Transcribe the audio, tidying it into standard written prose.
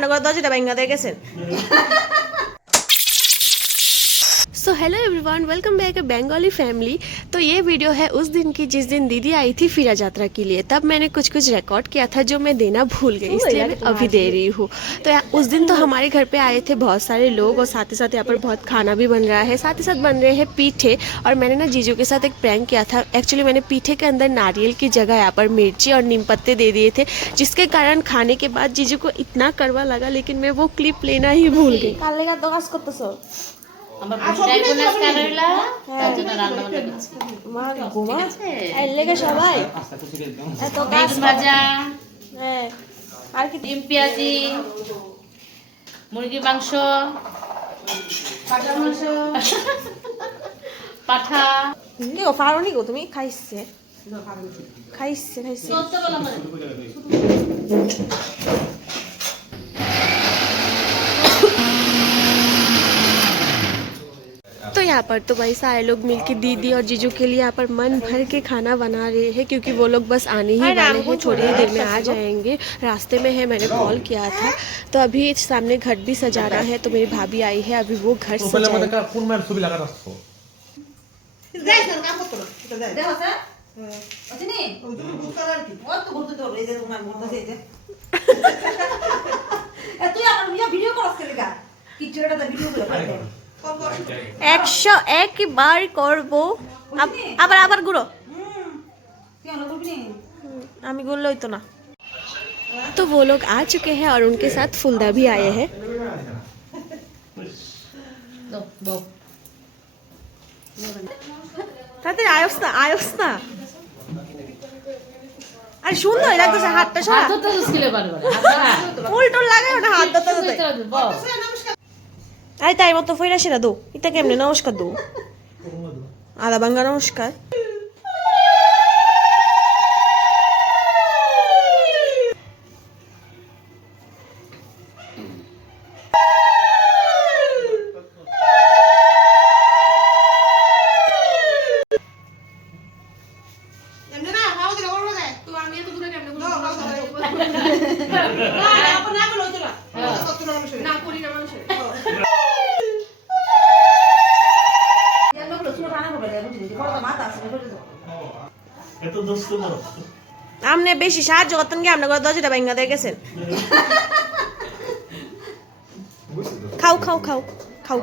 আমরা করে দরজাটা ভাঙা দিয়ে গেছেন। So hello everyone, welcome back a Bengali family. तो ये वीडियो है उस दिन की जिस दिन दीदी आई थी फिरा यात्रा के लिए। तब मैंने कुछ रिकॉर्ड किया था जो मैं देना भूल गई, इसलिए मैं अभी दे रही हूँ। तो उस दिन तो हमारे घर पे आए थे बहुत सारे लोग और साथ ही साथ यहाँ पर बहुत खाना भी बन रहा है, साथ ही साथ बन रहे हैं पीठे। और मैंने ना जीजू के साथ एक प्रैंक किया था। एक्चुअली मैंने पीठे के अंदर नारियल की जगह यहाँ पर मिर्ची और नीम पत्ते दे दिए थे, जिसके कारण खाने के बाद जीजू को इतना कड़वा लगा, लेकिन मैं वो क्लिप लेना ही भूल गई। আমার বুঝাই বলে কারলা তার জন্য রান্না বান্না করছি মা ঘুমা আইলেগে সবাই এত কাজ ভাজা হ্যাঁ আর কি ডিম পেঁয়াজি মুরগির মাংস পাঠা মাংস পাঠা কি গো ফারনি গো তুমি খাইছে সত্য বলা মানে तो यहाँ पर तो भाई सारे लोग मिलके दीदी और जीजू के लिए यहाँ पर मन भर के खाना बना रहे हैं, क्योंकि वो लोग बस आने ही वाले हैं, थोड़ी ही देर में आ जाएंगे। रास्ते में है, मैंने कॉल किया था। तो अभी सामने घर भी सजाना है, तो मेरी भाभी आई है, अभी वो घर একশো একবার করবো আবার আবার গুঁড়ো আমি গুলো तो ना। तो वो लोग आ चुके हैं और उनके साथ फुलदा भी आए हैं। তাতে আয়স না আরে সুন্দর লাগতেছে, হাতটা সরা হাত তো স্কিলে পারবে উল্টো লাগায় ওটা হাত ধরতে আরে তাই মতো ফইরা সেরা দো এটা কেমনে নমস্কার দো আদা বাঙ্গা নমস্কার। আমনে বেশি সাহায্য করতেন কি আমরা করে দরজাটা ভাঙা দিয়ে গেছেন। খাও খাও খাও খাও